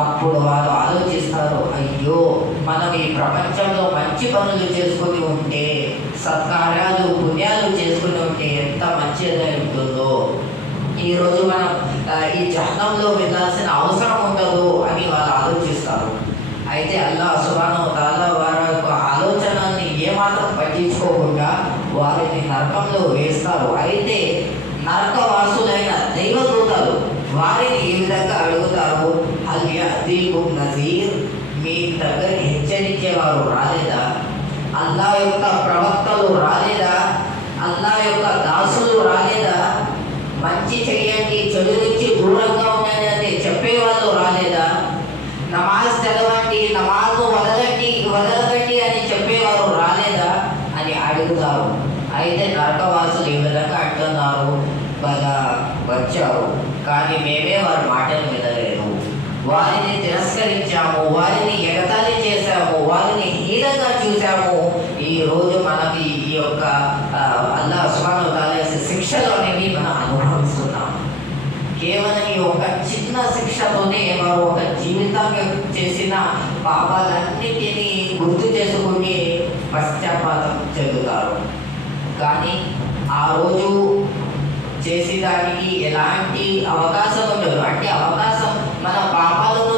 అప్పుడు వాళ్ళు ఆలోచిస్తారు, అయ్యో మనం ఈ ప్రపంచంలో మంచి పనులు చేసుకుని ఉంటే, సత్కార్యాలు పుణ్యాలు చేసుకుని ఉంటే ఎంత మంచిదై ఉంటుందో. ఈరోజు మనం ఈ జహన్నంలో వెళ్ళాల్సిన అవసరం ఉండదు అని వాళ్ళు ఆలోచిస్తారు. అయితే అల్లాహ్ సుబ్హానహు వ తఆలా వారి యొక్క ఆలోచనల్ని ఏమాత్రం పట్టించుకోకుండా వారిని నరకంలో వేస్తారు. అయితే నరకవాసులైన దైవదూతలు వారిని ఈ విధంగా అడుగుతారు, హల్ యఅతీకుం నజీర్, మీ దగ్గర హెచ్చరించేవారు రాలేదా? అల్లాహ్ యొక్క ప్రవక్తలు రాలేదా? అల్లాహ్ యొక్క దాసులు రాలేదా? మంచి చేయండి, చెడు నుంచి దూరంగా ఉండండి అని చెప్పేవాళ్ళు రాలేదా? నమాజ్ చదవండి, నమాజ్ వదలకండి అని చెప్పేవారు రాలేదా అని అడుగుతారు. అయితే నరకవాసులు ఈ విధంగా అంటున్నారు, బాగా వచ్చారు, కానీ మేమే వారి మాటలు వినలేదు, వారిని తిరస్కరించాము, వారిని ఎగతాళి చేశాము, వారిని హీనంగా చూసాము. ఈరోజు మనకి ఈ యొక్క అల్లాహ్ సుబ్హానహు వ తఆలా శిక్షలు అనేవి మనం అనుభవిస్తున్నాం. కేవలం ఈ ఒక చిన్న శిక్షతోనే వారు ఒక జీవితంగా చేసిన పాపాలన్నిటినీ గుర్తు చేసుకుని పశ్చాత్తాపం చెందుతారు. కానీ ఆ రోజు చేసేదానికి ఎలాంటి అవకాశం ఉండదు. అంటే అవకాశం మన పాపాలను